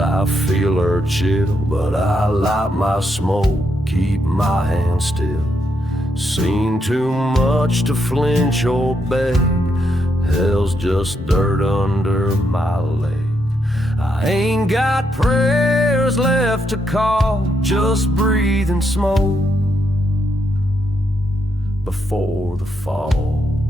I feel her chill, but I light my smoke, keep my hands still. Seen too much to flinch or beg. Hell's just dirt under my leg. I ain't got prayers left to call, just breathing smoke before the fall.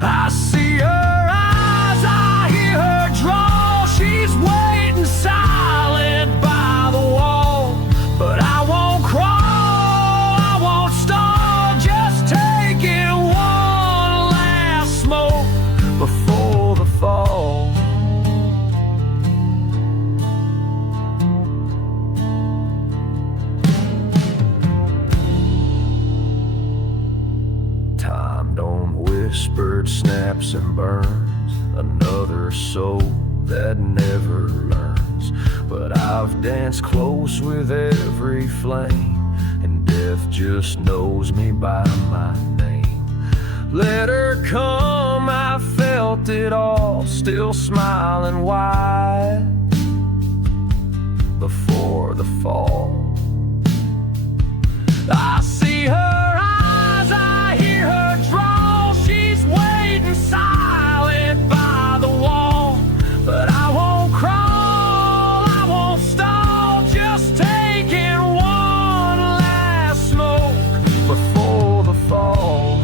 I see her eyes, I hear her draw. She's waiting silent by the wall, but I won't crawl, I won't stall, just taking one last smoke before the fall. Time don't whisper, it snaps and burns. Another soul that never learns. But I've danced close with every flame, and death just knows me by my name. Let her come, I felt it all, still smiling wide before the fall. I see her eyes, I hear her draw. She's waiting silent by the wall, but I won't crawl, I won't stall, just taking one last smoke before the fall.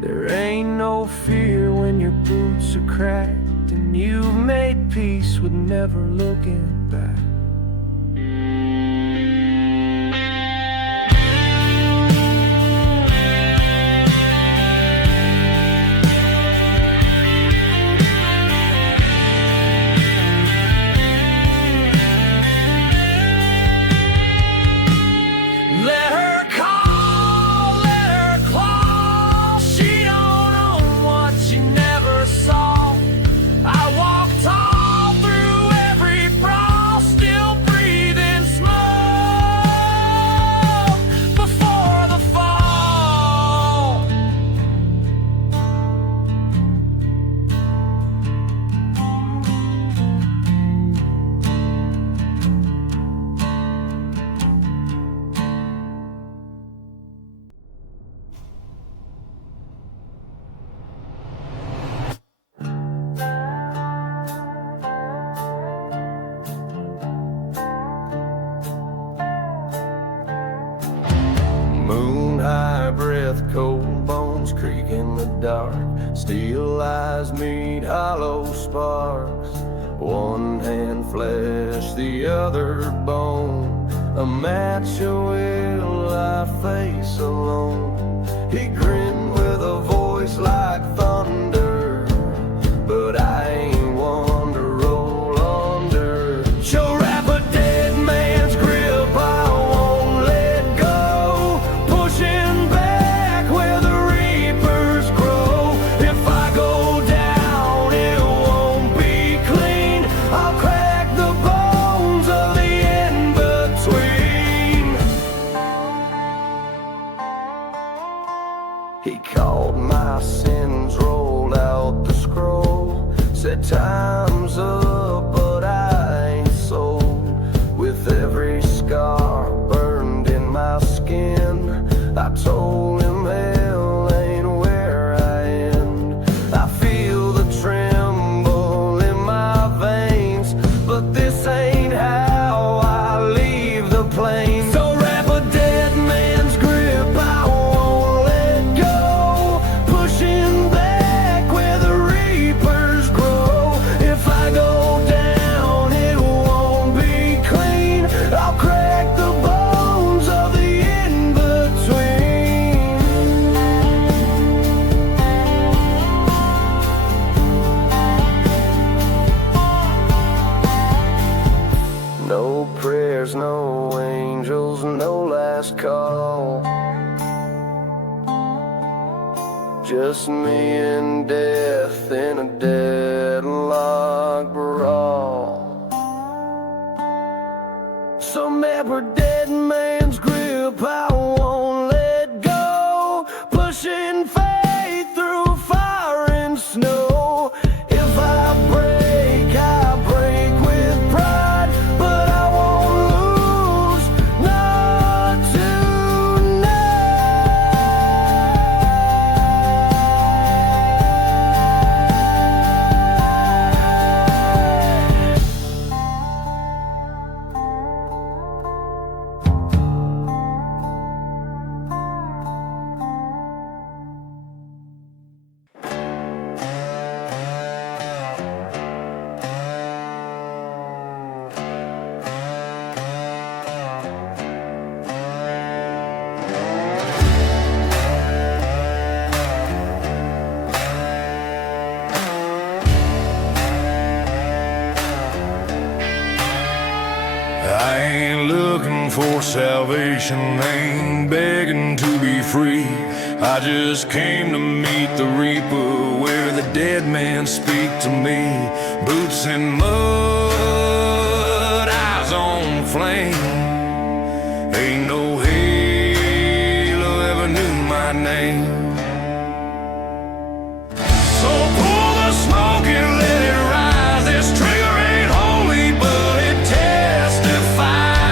There ain't no fear when your boots are cracked and you've made peace with never looking back. Let her call, let her claw. She don't own what she never saw. I walk tall through every brawl, still breathing smoke before the fall. Moon high breath, cold bones creak in the dark. Steel eyes meet hollow sparks. One hand flesh, the other bone. A match will I face alone. He grinned with a voice like thunder, but I ain't one to roll under. She'll wrap a dead man's grip, I won't let go. Pushing back where the reapers grow. If I go down, it won't be clean. I'll crack the bones of the in-between. He called my sins, rolled out the scroll, said time's up, but I ain't sold. With every scar burned in my skin, I told him hell ain't where I end. I feel the tremble in my veins, but this ain't how I leave the plains. So wrap a dead man's grip, I won't let go. Pushing back where the reapers grow. If I go down, it won't be clean. I'll crack the bones of the in-between. No prayers, no angels, no last call. Just me and death in a deadlock brawl. salvation ain't begging to be free. I just came to meet the reaper where the dead men speak to me. Boots in mud, eyes on flame. Ain't no halo ever knew my name. So pull the smoke and let it rise. This trigger ain't holy, but it testifies.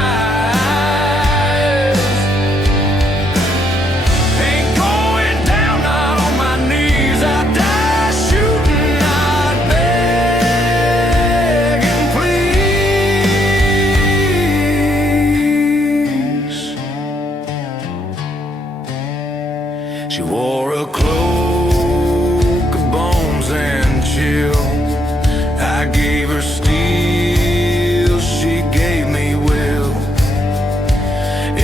Ain't going down, not on my knees. I die shooting, not begging, please. She wore a cloak of bones and chill. I gave her steel, she gave me will.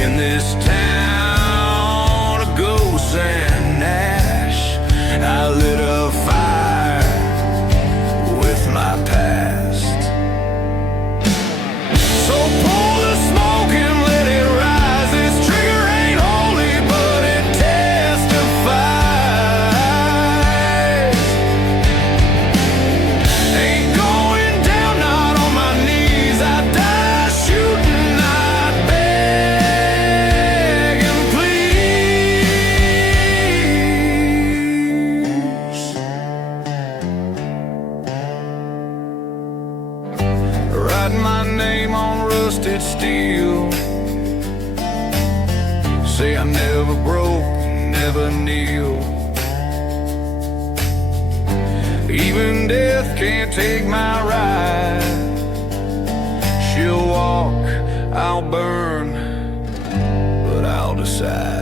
In this town of ghosts and ash, I lit a fire with my past. So pull the smoke and let it rise. This trigger ain't holy, but it testifies. Ain't going down, not on my knees. I die shooting, not begging, please. Writing my name on rusted steel. Say I never broke, never kneel. Even death can't take my ride. She'll walk, I'll burn, but I'll decide.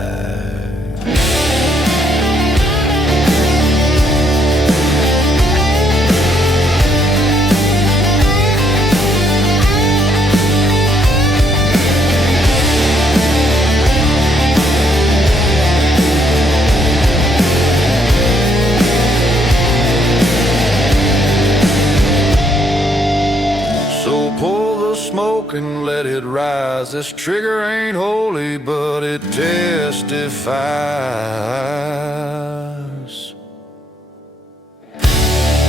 So pull the smoke and let it rise. This trigger ain't holy, but it testifies.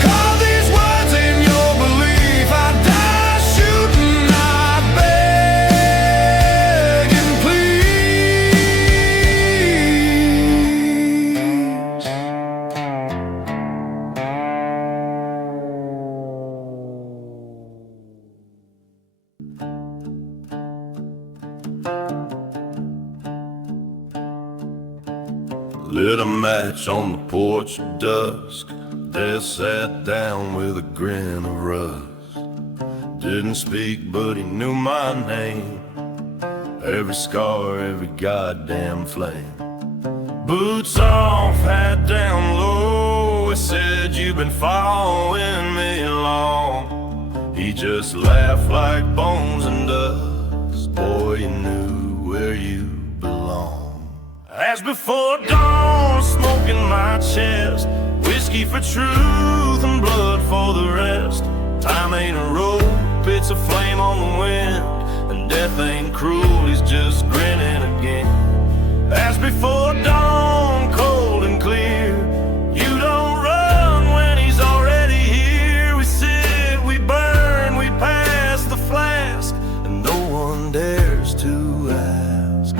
Call these words in your belief. I die shooting, not begging, please. Lit a match on the porch of dusk. Death sat down with a grin of rust. Didn't speak, but he knew my name. Every scar, every goddamn flame. Boots off, hat down low. He said, "You've been following me long." He just laughed like bones and dust. Boy, you knew where you belong. As before dawn, smoke in my chest. Whiskey for truth and blood for the rest. Time ain't a rope, it's a flame on the wind. And death ain't cruel, he's just grinning again. As before dawn, cold and clear. You don't run when he's already here. We sit, we burn, we pass the flask, and no one dares to ask.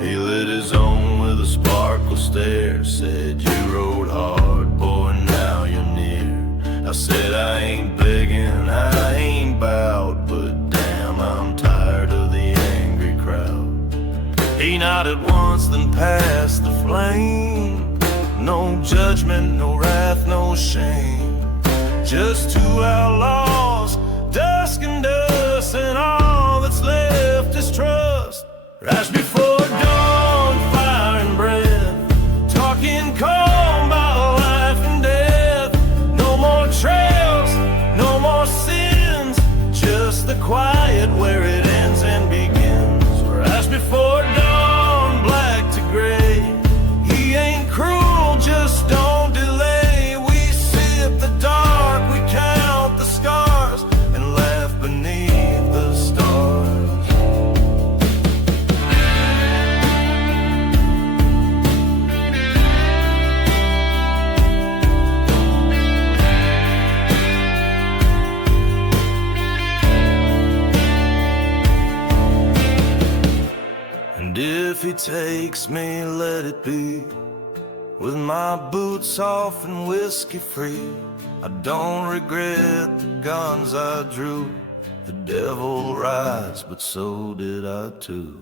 He lit his own with a sparkle stare. Said, "You rode hard, boy, now you're near." I said, "I ain't begging, I ain't bowed, but damn, I'm tired of the angry crowd." He nodded once, then passed the flame. No judgment, no wrath, no shame. Just two outlaws, dusk and dust, and all that's left is trust. Rise before dawn, fire and breath, talking calm about life and death. No more trails, no more sins, just the quiet where it ends and begins. Rise before dawn, black to gray. He ain't cruel, just don't delay. We sip the dark, we count he takes me, let it be. With my boots off and whiskey free, I don't regret the guns I drew. The devil rides, but so did I too.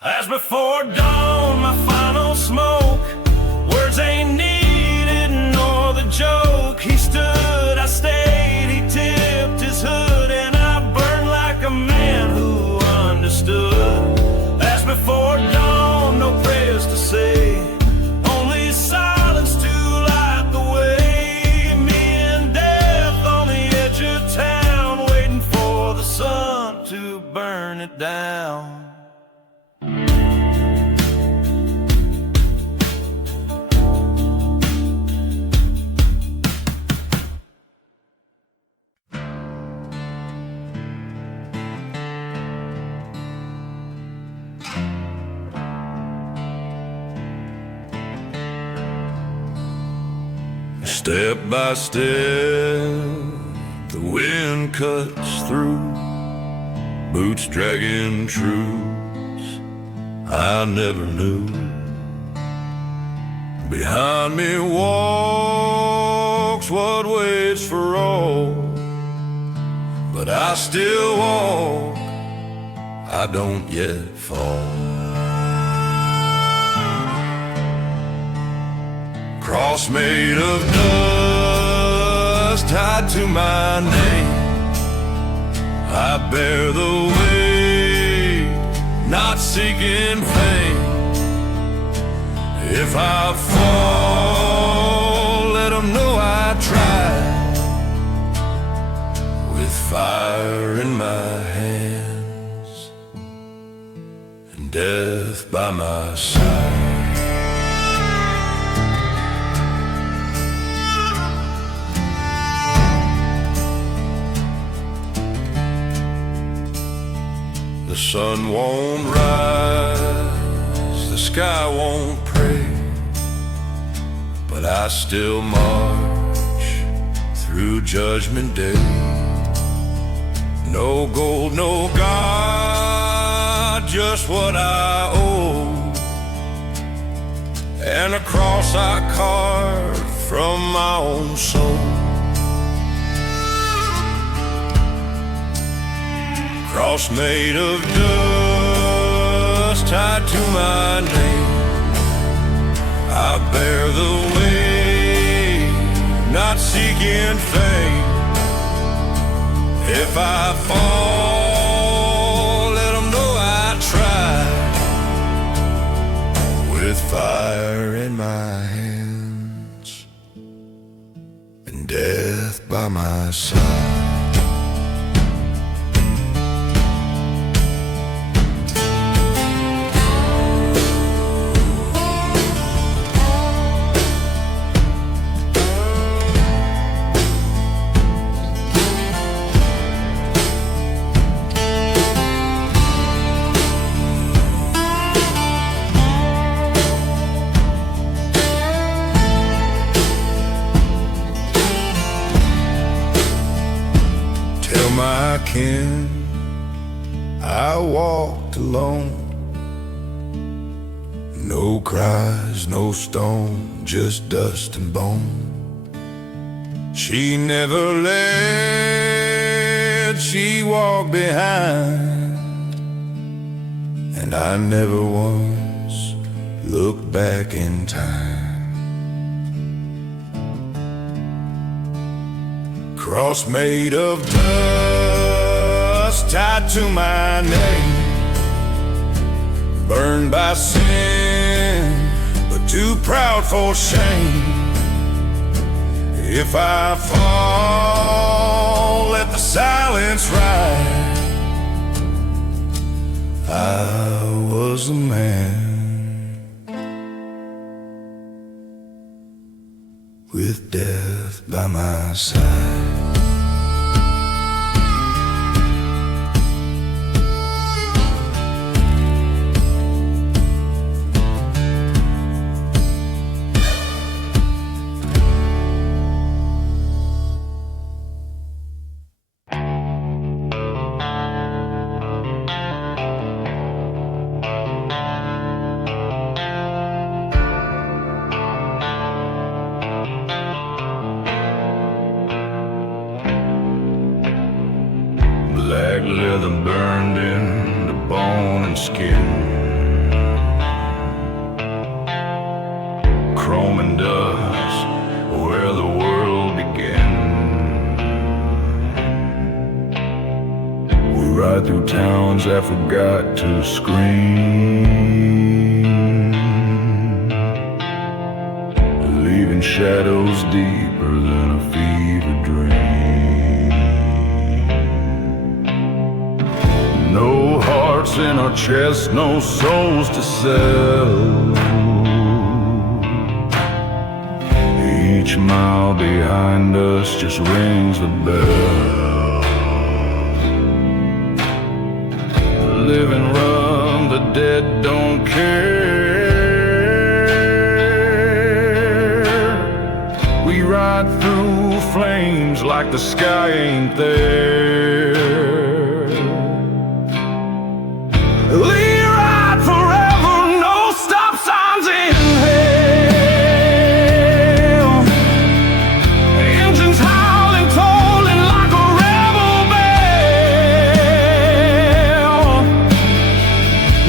As before dawn, my final smoke, words ain't needed nor the joke. He stood, I stayed, he tipped his hood, and I burned like a man who understood. As before dawn, no prayers to say, only silence to light the way. Me and death on the edge of town, waiting for the sun to burn it down. Step by step, the wind cuts through, boots dragging truths I never knew. Behind me walks what waits for all, but I still walk, I don't yet fall. Cross made of dust tied to my name, I bear the weight, not seeking fame. If I fall, let them know I tried, with fire in my hands and death by my side. The sun won't rise, the sky won't pray, but I still march through Judgment Day. No gold, no God, just what I owe, and a cross I carved from my own soul. Cross made of dust tied to my name, I bear the weight, not seeking fame. If I fall, let them know I tried, with fire in my hands and death by my side. My kin, I walked alone. No cries, no stone, just dust and bone. She never led, she walked behind, and I never once looked back in time. Cross made of dust tied to my name, burned by sin, but too proud for shame. If I fall, let the silence ride. I was a man with death by my side. Black leather burned into bone and skin, chrome and dust where the world began. We ride through towns that forgot to scream, leaving shadows deeper than a fever dream. No hearts in our chests, no souls to sell. Each mile behind us just rings the bell. The living run, the dead don't care. We ride through flames like the sky ain't there. We ride forever, no stop signs in hell. Engines howling, tolling like a rebel bell.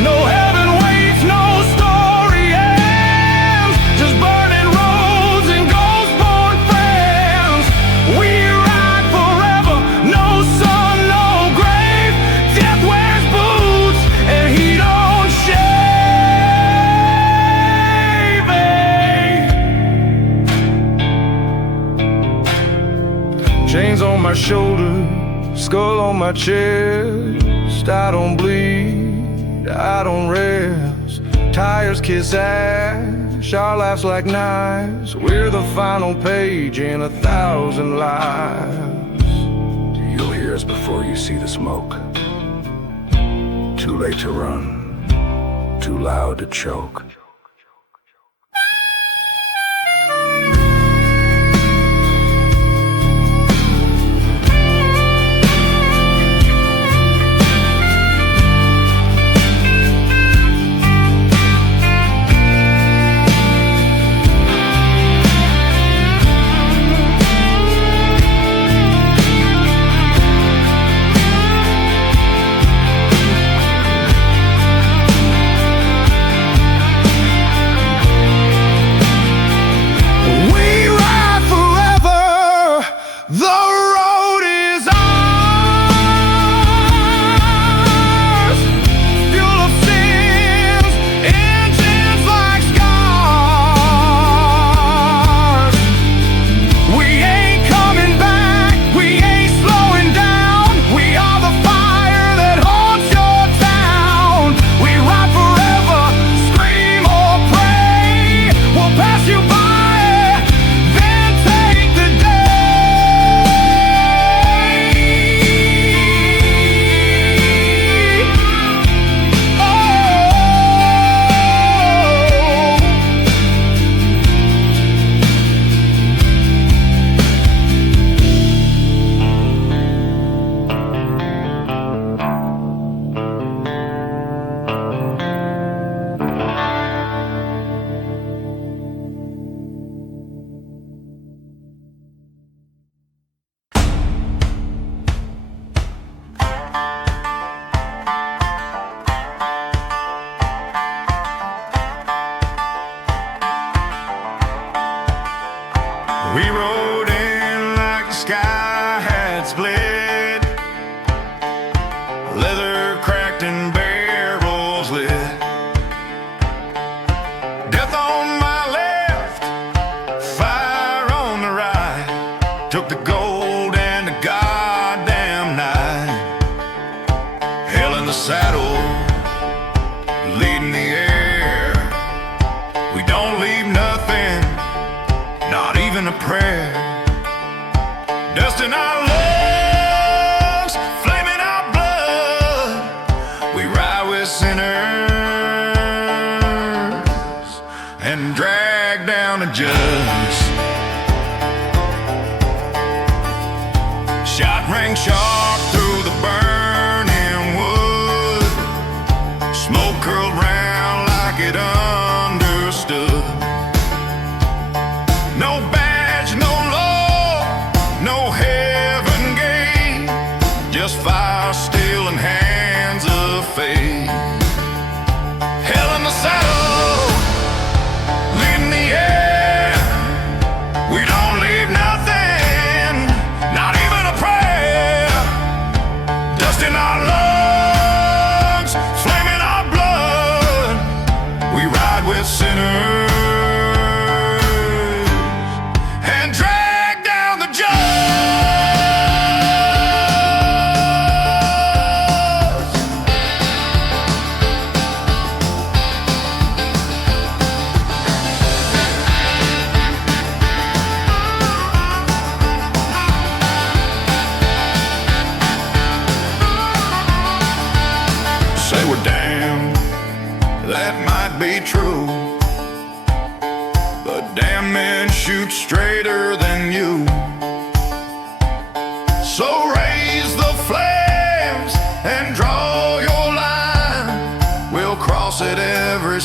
No heaven waits, no story ends, just burning roads and ghost-born friends. We ride forever, no sun, no grave. Death wears boots and he don't shave. Chains on my shoulders, skull on my chest. I don't bleed, I don't rest. Tires kiss ash, our laughs like knives. We're the final page in 1,000 lives. You'll hear us before you see the smoke. Too late to run, too loud to choke. We rode in like the sky had split, leather cracked and barrels lit. Death on my left, fire on the right. Took the gold and the goddamn night. Hell in the saddle, leading the air. We don't leave nothing, not even a prayer. Dust in our lungs, flaming our blood. We ride with sinners and drag down the just. Shot rang sharp through the burning wood. Smoke curled round like it understood. No badge, no law, no heaven gate, just fire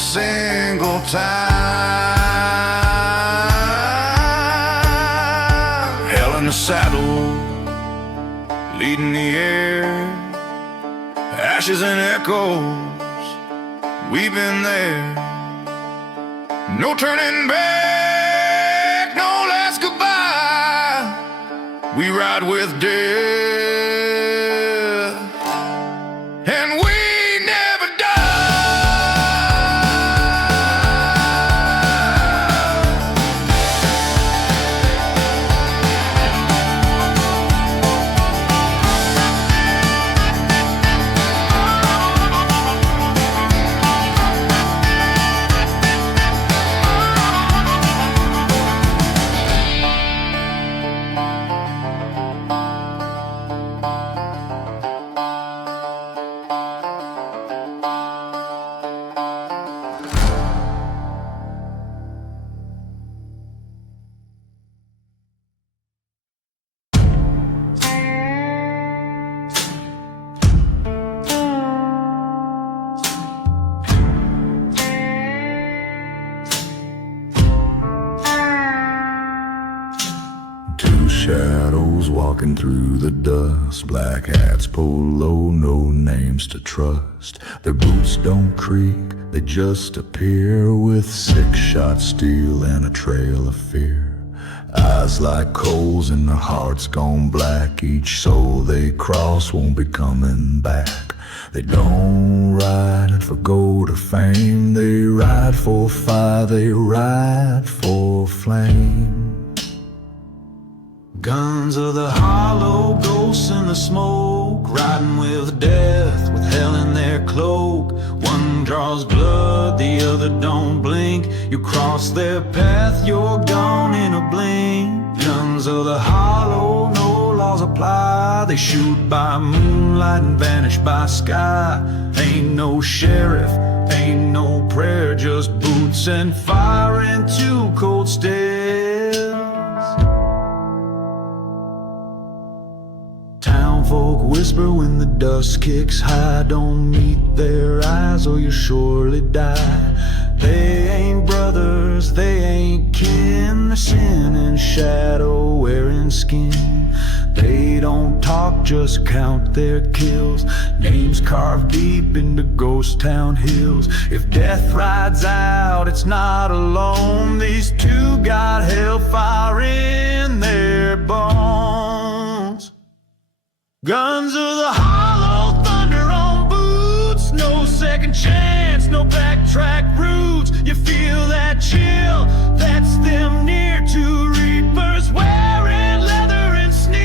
single time. Hell in the saddle, leading the air, ashes and echoes, we've been there. No turning back, no last goodbye. We ride with death, and we never shadows walking through the dust, black hats pulled low, no names to trust. Their boots don't creak, they just appear with 6-shot steel and a trail of fear. Eyes like coals and their hearts gone black. Each soul they cross won't be coming back. They don't ride for gold or fame, they ride for fire, they ride for flame. Guns of the hollow, ghosts in the smoke, riding with death, with hell in their cloak. One draws blood, the other don't blink. You cross their path, you're gone in a blink. Guns of the hollow, no laws apply. They shoot by moonlight and vanish by sky. Ain't no sheriff, ain't no prayer, just boots and fire into cold stairs. Folk whisper when the dust kicks high, don't meet their eyes or you'll surely die. They ain't brothers, they ain't kin, they're sin and shadow wearing skin. They don't talk, just count their kills, names carved deep into ghost town hills. If death rides out, it's not alone. These two got hellfire in their bones. Guns of the hollow, thunder on boots, no second chance, no backtrack routes. You feel that chill, that's them near to reapers wearing leather and sneer.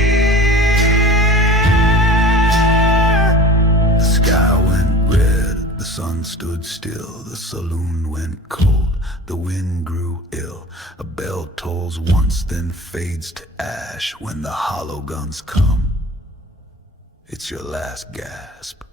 The sky went red, the sun stood still, the saloon went cold, the wind grew ill. A bell tolls once, then fades to ash. When the hollow guns come, it's your last gasp.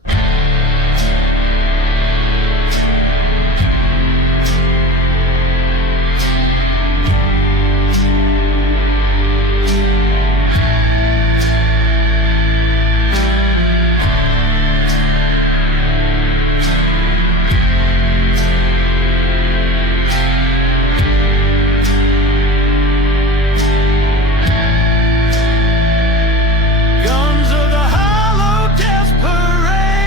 Guns of the hollow, desperate.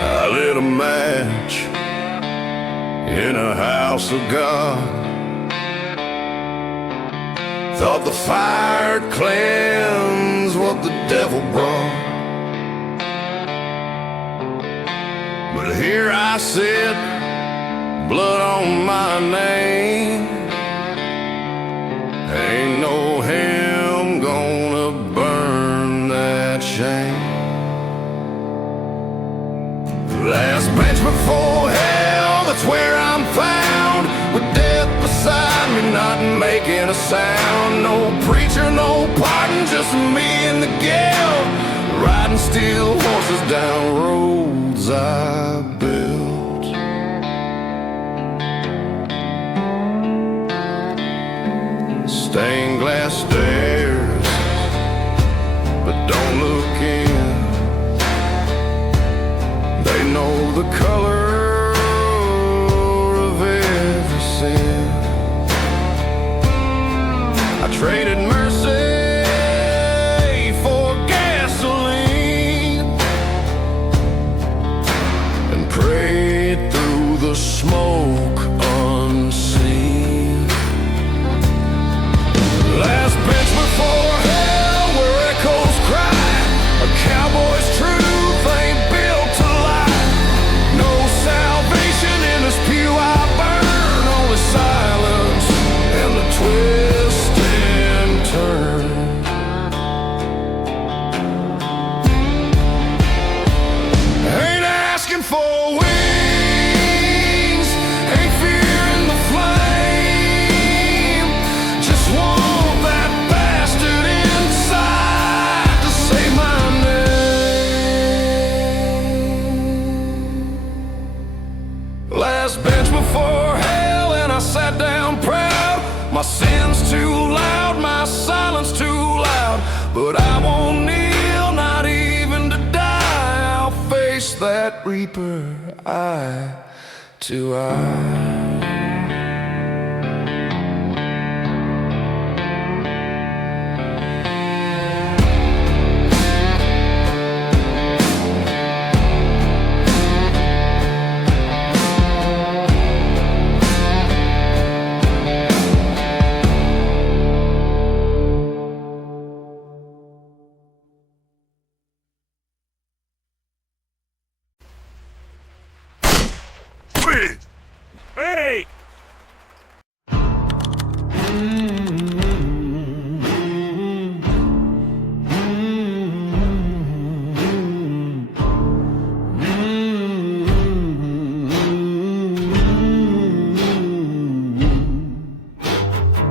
I lit a match in a house of God. Thought the fire'd cleanse what the devil brought. But here I sit, blood on my name. Ain't no him gonna burn that shame. Last bench before hell, that's where I'm found, with death beside me, not making a sound. No preacher, no pardon, just me and the guilt, riding steel horses down roads I built. Stained glass stairs, but don't look in. They know the color of every sin. I traded mercy for gasoline and prayed through the smoke unseen. Last bench before hell, where echoes cry, a cowboy's truth ain't built to lie. No salvation in this pew I burn, only silence and the twist and turn. Ain't asking for wings, ain't fearing the flame, just want that bastard inside to say my name. Last bench before hell, and I sat down proud. My sin's too loud, my silence too loud, but I won't kneel, not even to die. I'll face that reaper eye to eye. Hey!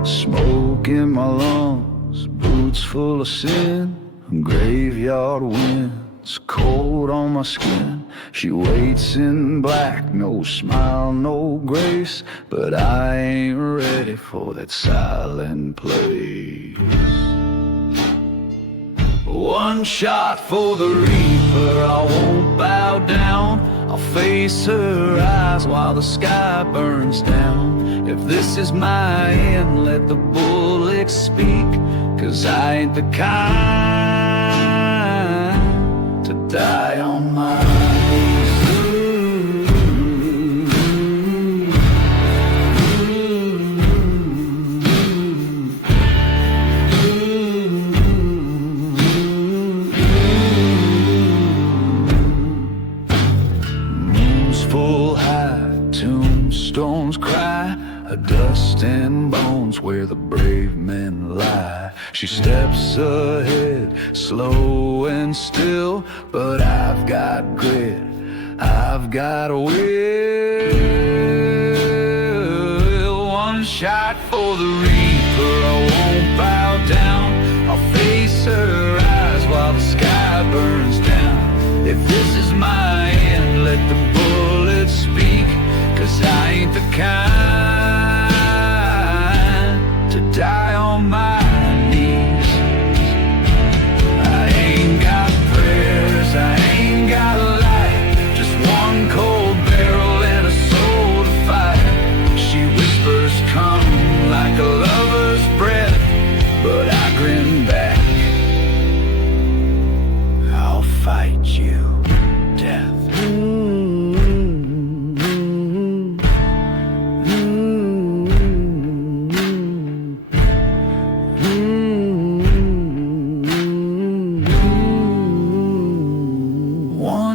Smoke in my lungs, boots full of sin, graveyard winds, cold on my skin. She waits in black, no smile, no grace, but I ain't ready for that silent place. One shot for the reaper, I won't bow down. I'll face her eyes while the sky burns down. If this is my end, let the bullets speak, 'cause I ain't the kind to die on my knees. Moon's full high, tombstones cry, dust and bones where the brave men lie. She steps ahead, slow and still, but I've got grit, I've got will. One shot for the reaper, I won't bow down. I'll face her eyes while the sky burns down. If this is my end, let the bullets speak, 'cause I ain't the kind to die on my knees. I ain't got prayers, I ain't got a light, just one cold barrel and a soul to fight. She whispers come like a lover's breath, but I grin back. I'll fight you, death.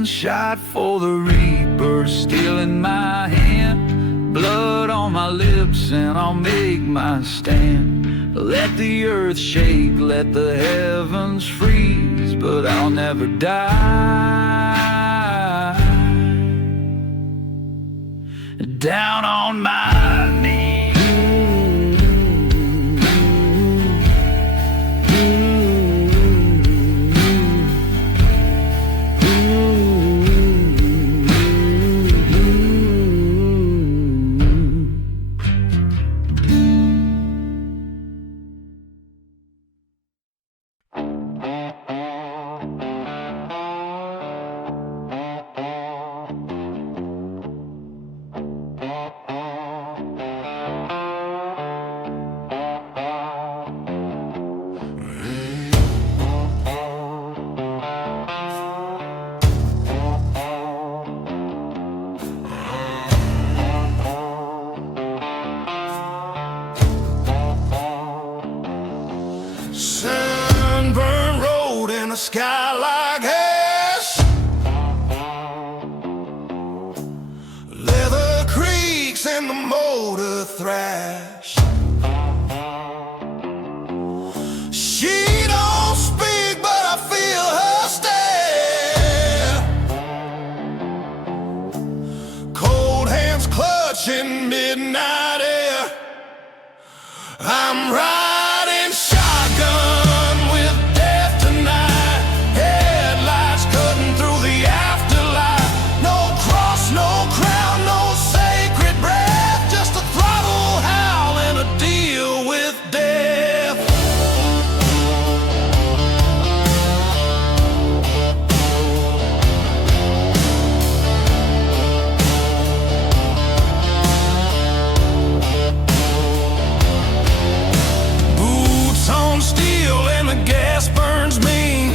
gunshot for the reaper still in my hand. Blood on my lips and I'll make my stand. Let the earth shake, let the heavens freeze, but I'll never die. Down on my knees. Sunburned road in a sky like ash. Leather creaks and the motor thrash. She don't speak, but I feel her stare. Cold hands clutching midnight air. I'm riding shotgun with death tonight. Headlights cutting through the afterlife. No cross, no crown, no sacred breath. Just a throttle howl and a deal with death. Boots on steel and the gas burns mean.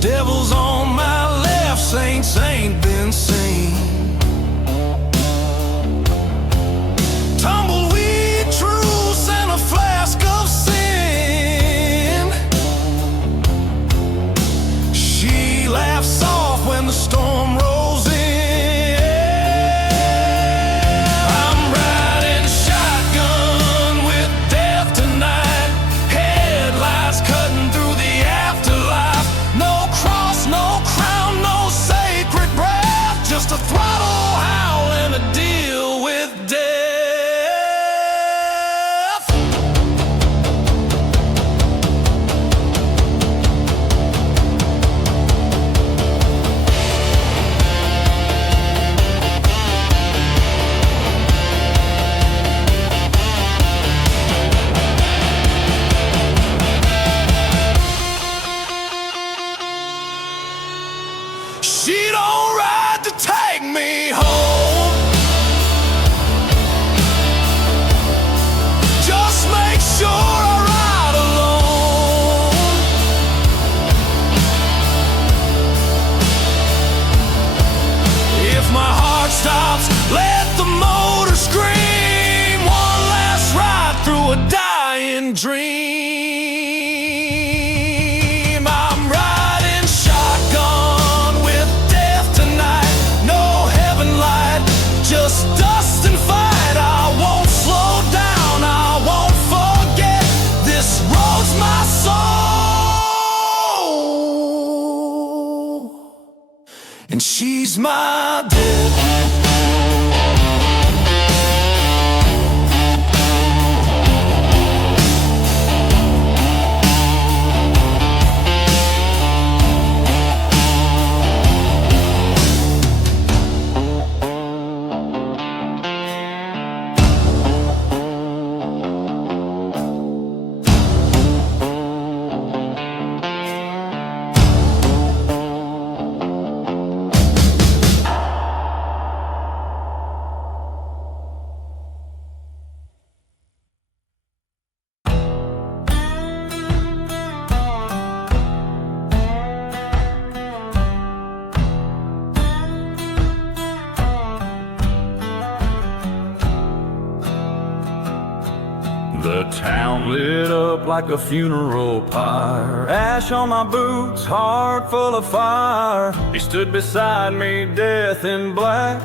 Devils on my left, saints ain't been seen. Tumbleweed truce and a flask of sin. She laughs soft when the storm rolls in. I'm riding shotgun with death tonight. Headlights cutting through the afterlife. No cross, no crown, no sacred breath. Just a throttle howl and a deal with death. She don't ride to take me home. Just make sure I ride alone. If my heart stops, let the motor scream. One last ride through a dying dream. I'm riding shotgun with death tonight. No heaven light, just dust and fight. I won't slow down, I won't forget. This road's my soul, and she's my death. lit up like a funeral pyre. Ash on my boots, heart full of fire. He stood beside me, death in black.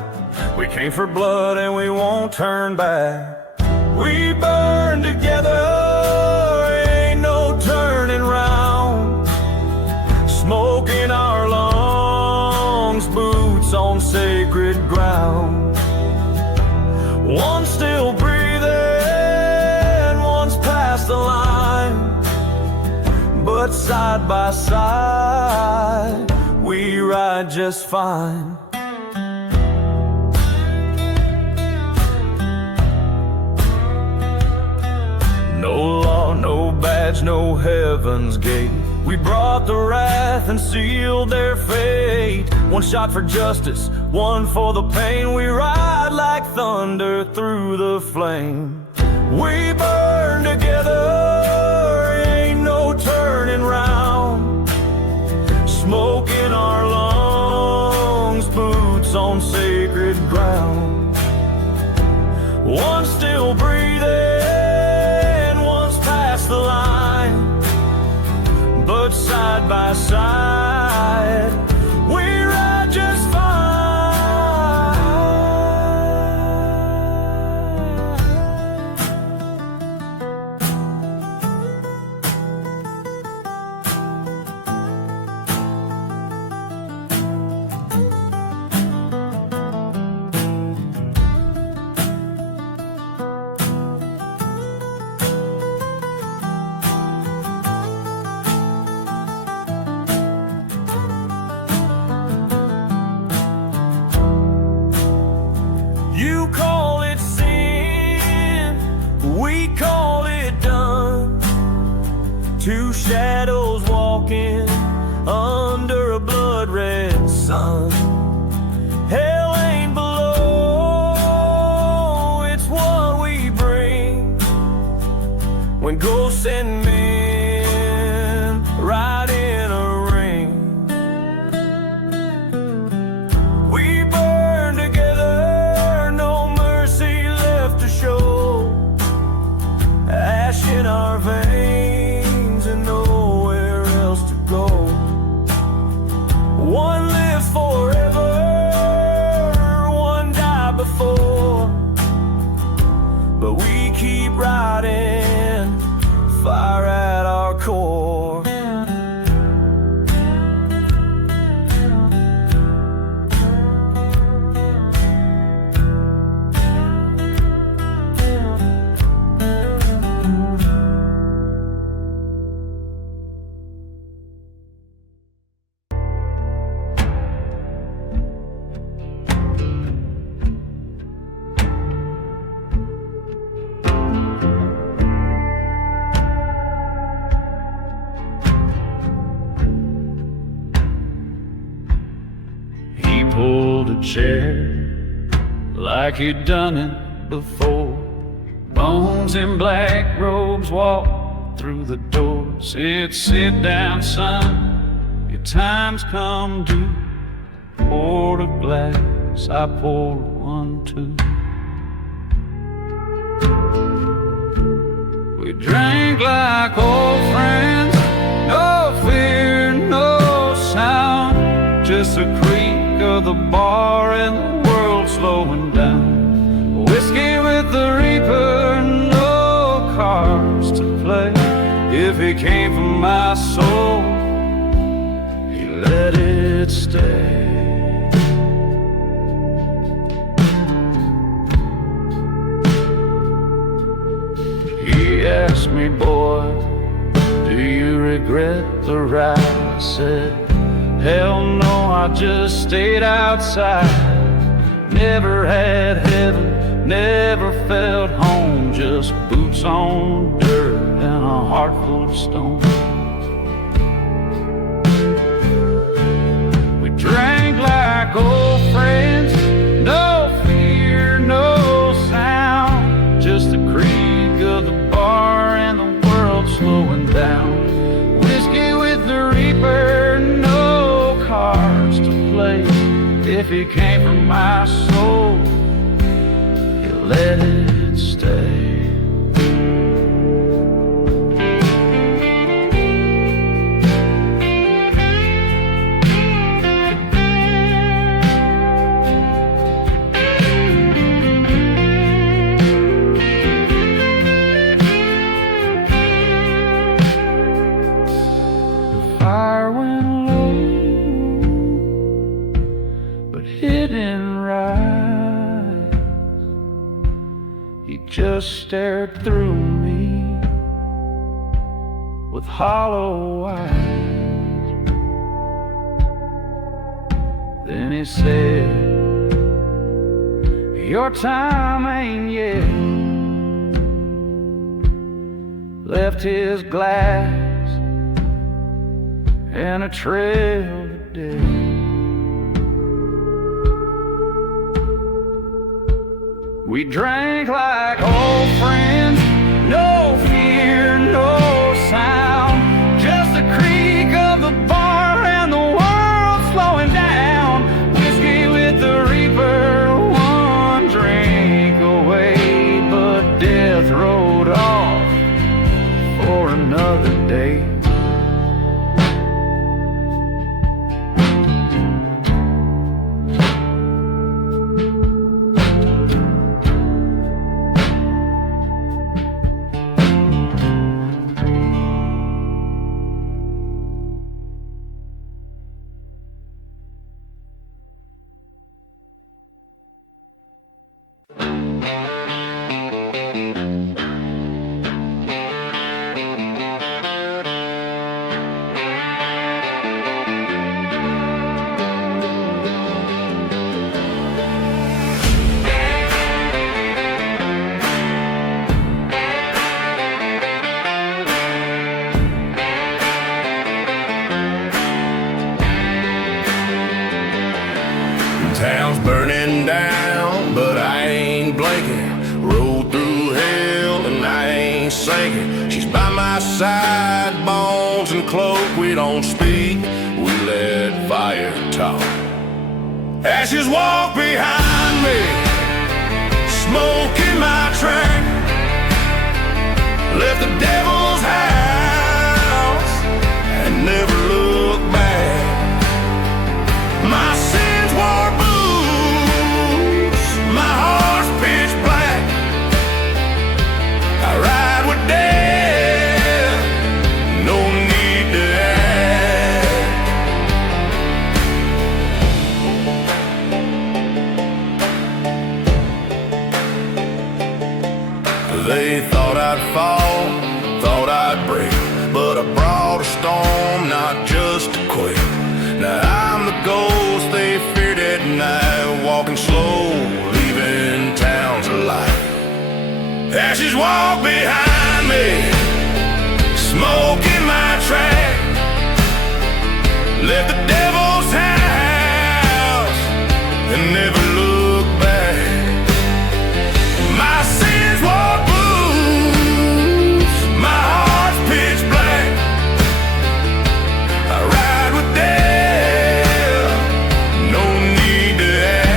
We came for blood and we won't turn back. We burn together, ain't no turning round. Smoke in our lungs, boots on sacred ground. One still breathing, one's past the line. But side by side, we ride just fine. No law, no badge, no heaven's gate. We brought the wrath and sealed their fate. One shot for justice, one for the pain. We ride like thunder through the flame. We burn together, ain't no turning round. Smoke in our lungs, boots on sacred ground. One still breathing, the line, but side by side, we ride just You call it sin, we call it done. Two shadows walking under a blood-red sun. Hell ain't below, it's what we bring. When ghosts and men ride in a ring. We burn together, no mercy left to show. Ash in our veins and nowhere else to go. One lives forever, one died before. But we keep riding, fire at our core. Pulled a chair like he'd done it before. Bones in black robes walked through the door. Said, sit down, son, your time's come due. Poured a glass, I poured one too. We drank like old friends, no fear, no sound, just a creak of the bar and the world slowing down. Whiskey with the reaper, no cards to play. If he came from my soul, he let it stay. He asked me, boy, do you regret the ride? I said, hell no, I just stayed outside. Never had heaven, never felt home. Just boots on dirt and a heart full of stone. We drank like old friends, no fear, no sound, just the creak of the bar and the world slowing down. Whiskey with the reaper, no cards to play. If he came from my soul, he let it stay. stared through me with hollow eyes. Then he said, your time ain't yet. Left his glass and a trail of death. We drank like old friends, no fear, no sound, just the creak of the bar and the world slowing down. Whiskey with the reaper, one drink away, but death rode off for another day. Town's burning down, but I ain't blinking. Rode through hell and I ain't sinking. She's by my side, bones and cloak. We don't speak, we let fire talk. Ashes walk behind me, smoke in my track. Left the devil's house and never looked back. My sins wore boots, my heart's pitch black. I ride with death, no need to act. They thought I'd fall, thought I'd break, but I brought a storm, not just a quake. Now I'm the ghost they feared at night, walking slow, leaving towns alive. Ashes walk behind me, smoke in my track. Left the devil's house and never looked back. My sins wore boots, my heart's pitch black. I ride with death, no need to act.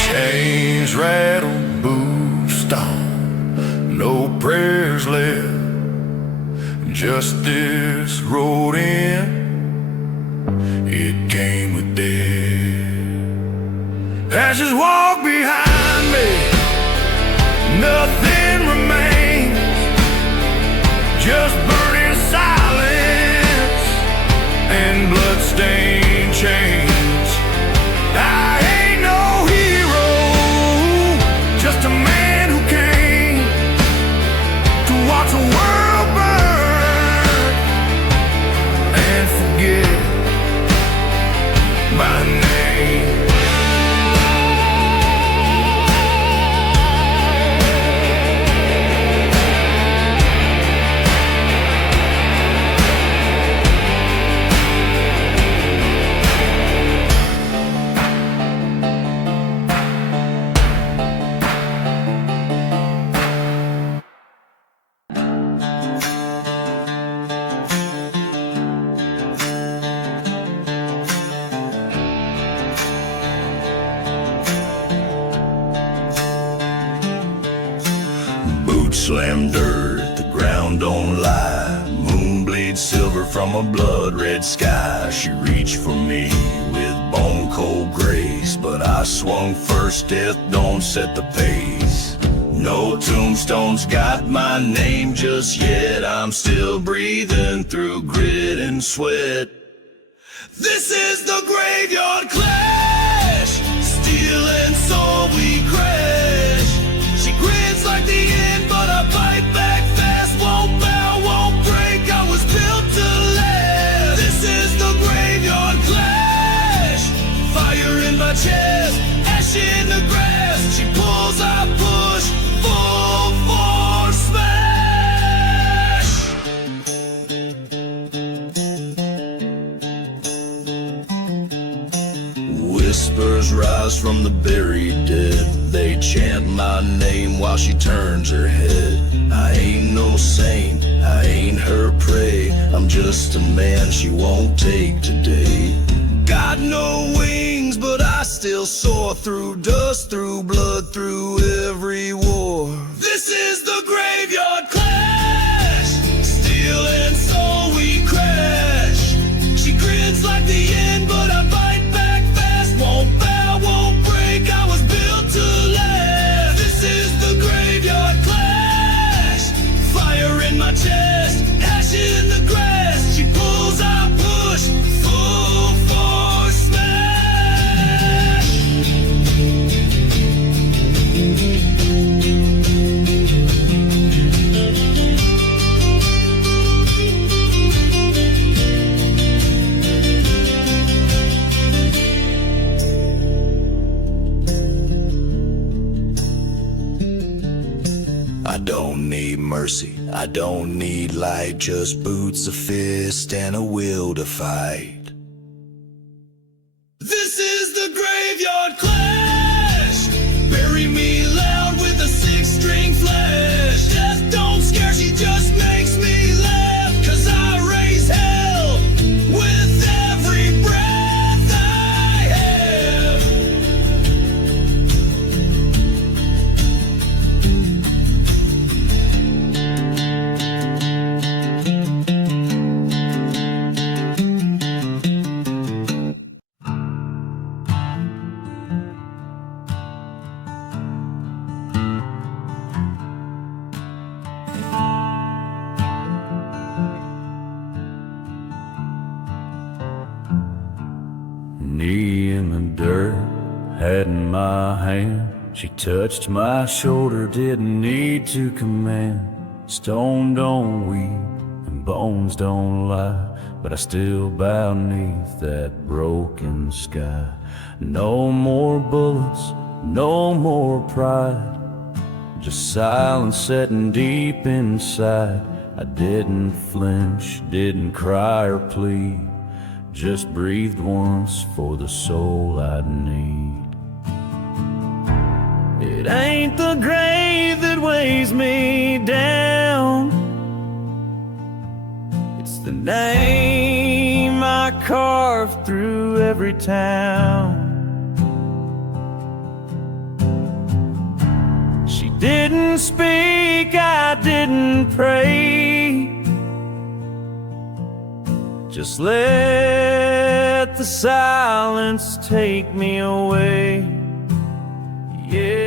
Chains rattle, boots stomp, no prayers left. Justice rode in, it came with death. Ashes walk behind me, nothing remains, just burning silence and bloodstained chains. I ain't no hero, just a man who came to watch the world burn and forget my name. Boots slam dirt, the ground don't lie. Moon bleeds silver from a blood red sky. She reached for me with bone cold grace, but I swung first, death don't set the pace. No tombstone's got my name just yet. I'm still breathing through grit and sweat. This is the graveyard clash. Steel and soul we crash. She grins like the end, but I bite back fast. Won't bow, won't break, I was built to last. This is the graveyard clash. Fire in my chest, ash in the grass. She pulls, I push, full force smash. Whispers rise from the buried dead. They chant my name while she turns her head. I ain't no saint, I ain't her prey. I'm just a man she won't take today. Got no wings, but I still soar through dust, through blood, through every war. This is the graveyard clash. Steel and soul we crash. She grins like the end, but I bite back fast. Won't bow, won't break, I was built to last. This is the graveyard clash. Fire in my chest, ash in the grass. She pulls, I push, full force smash. I don't need mercy, I don't need light, just boots, a fist, and a will to fight. This is the graveyard clash. Bury me loud with a six-string flash. Death don't scare, she just makes me laugh. 'Cause I raise hell with every breath I have. Knee in the dirt, head in my hand. She touched my shoulder, didn't need to command. Stone don't weep and bones don't lie, but I still bow neath that broken sky. No more bullets, no more pride, just silence setting deep inside. I didn't flinch, didn't cry or plead, just breathed once for the soul I'd need. It ain't the grave that weighs me down, it's the name I carved through every town. She didn't speak, I didn't pray, just let the silence take me away. Yeah,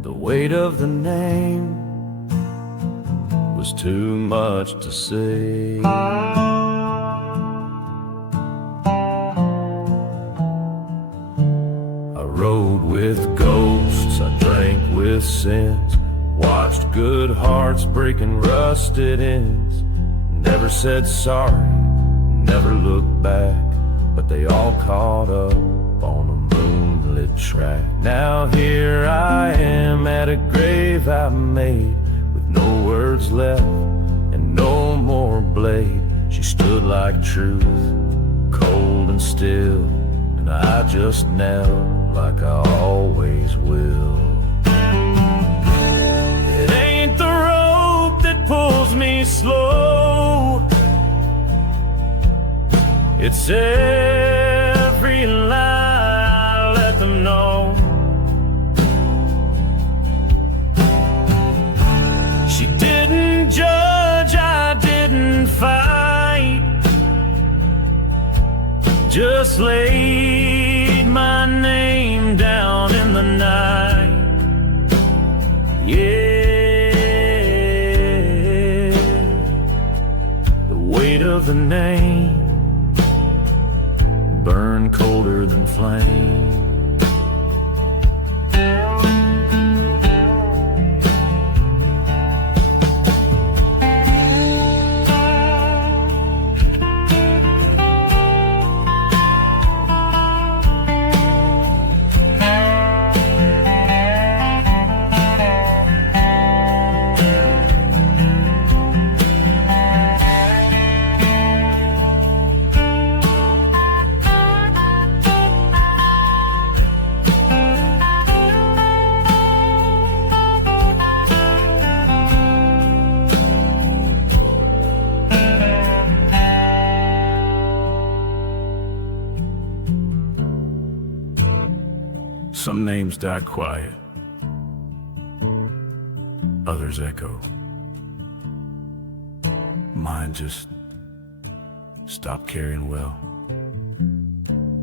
the weight of the name was too much to say. I rode with ghosts, I drank with sins, watched good hearts breaking rusted ends. Never said sorry, never looked back, but they all caught up on a moonlit track. Now here I am at a grave I made, with no words left and no more blade. She stood like truth, cold and still, and I just knelt like I always will. It ain't the rope that pulls me slow, it's every lie I let them know. She didn't judge, I didn't fight, just laid my name down. the night. Yeah, the weight of the name burn colder than flame. Some names die quiet, others echo. Mine just stopped carrying well.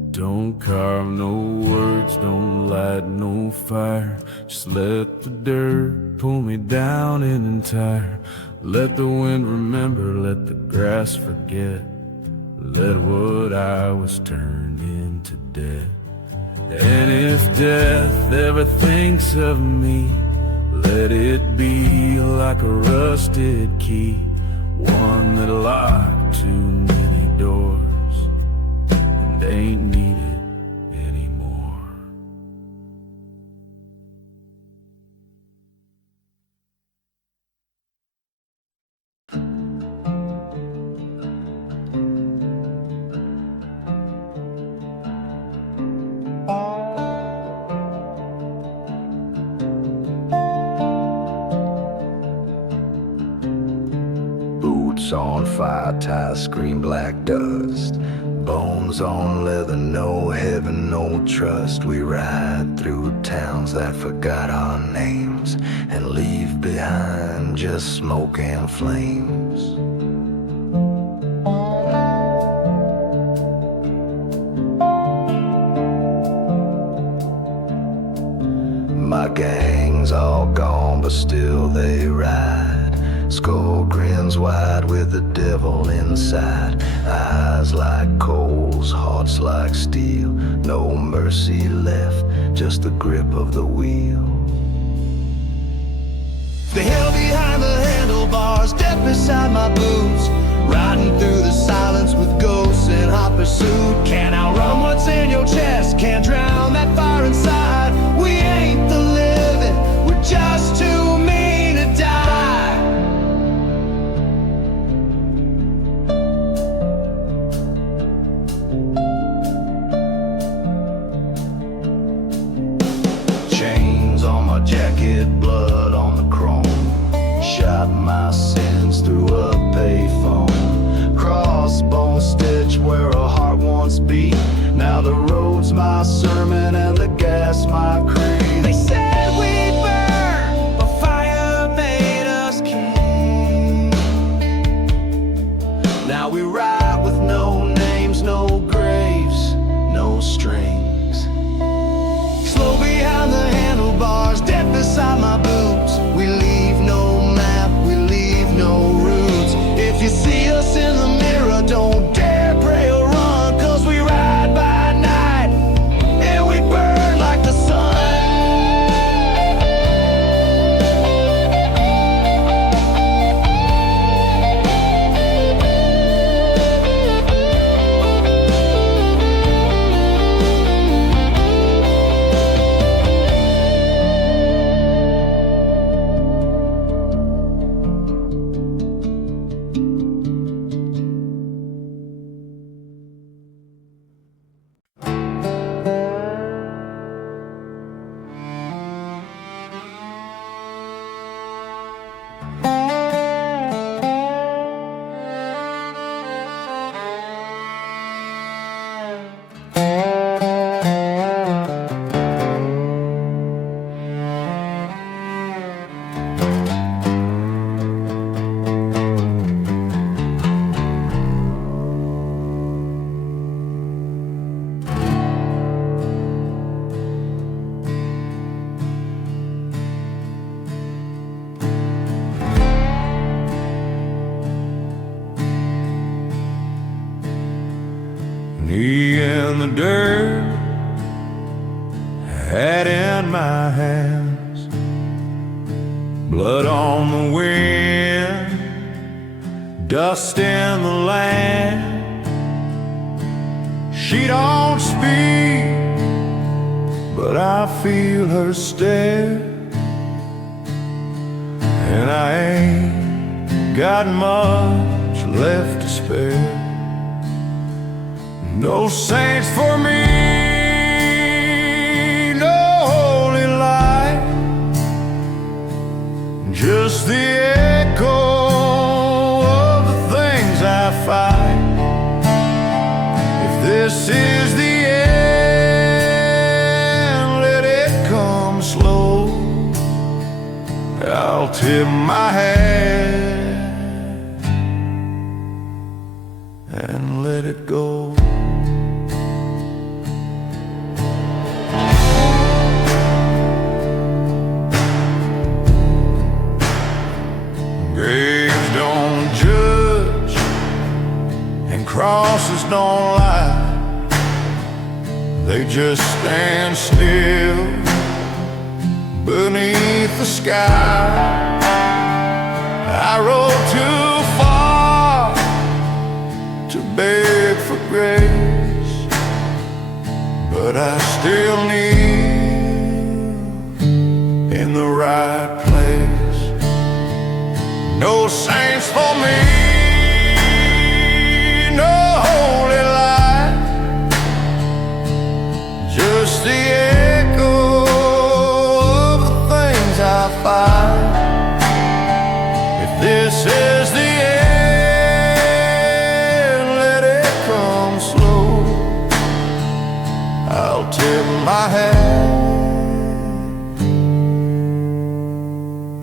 Don't carve no words, don't light no fire. Just let the dirt pull me down in entire. Let the wind remember, let the grass forget. Let what I was turned into death. And if death ever thinks of me, let it be like a rusted key, one that locked too many doors and ain't needed anymore. On fire, ties scream black dust. Bones on leather, no heaven, no trust. We ride through towns that forgot our names and leave behind just smoke and flames. My gang's all gone, but still they ride. Skull grins wide with the devil inside. Eyes like coals, hearts like steel. No mercy left, just the grip of the wheel. The hill behind the handlebars, death beside my boots. Riding through the silence with ghosts in hot pursuit. Can't outrun what's in your chest, can't drown that fire inside. We ain't the living, we're just too mean to die. Jacket, blood on the chrome. Shot my sins through a payphone. Crossbone stitch where a heart once beat. Now the road's my sermon and the gas my creed. They said we'd burn, but fire made us king. Now we ride with no names, no graves, no strings. Slow behind the handlebars, death beside my boots. We leave no map, we leave no roots. If you see us in the mirror, don't dare pray or run, 'cause we ride by night in the dirt, hat in my hands, blood on the wind, dust in the land. She don't speak, but I feel her stare, and I ain't got much left to spare. No saints for me, no holy light, just the echo of the things I fight. If this is the end, let it come slow. I'll tip my hat and let it go. Graves don't judge and crosses don't lie. They just stand still beneath the sky. I rode too far to beg for grace, but I still kneel in the right place. No saints for me, no holy light, just the echo of the things I fight. If this is the end, let it come slow. I'll tip my hat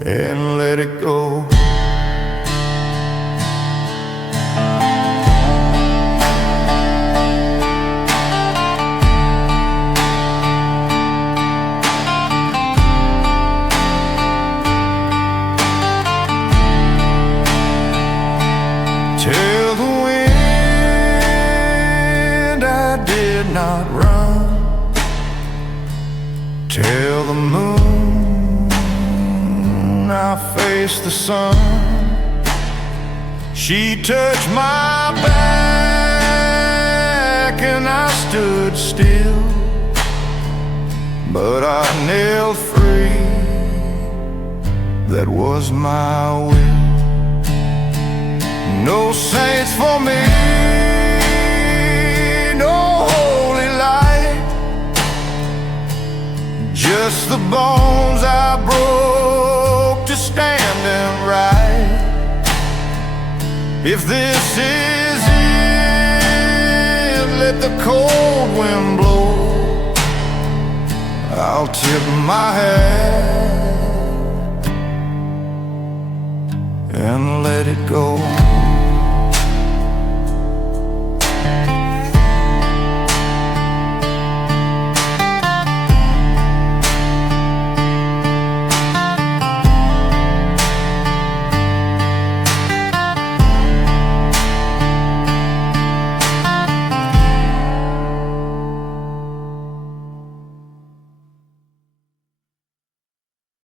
and let it go. Tell the wind I did not run. Tell the moon I faced the sun. She touched my back and I stood still, but I knelt free. That was my will. No saints for me, no holy light, just the bones I broke to stand and right. If this is it, let the cold wind blow. I'll tip my hat and let it go.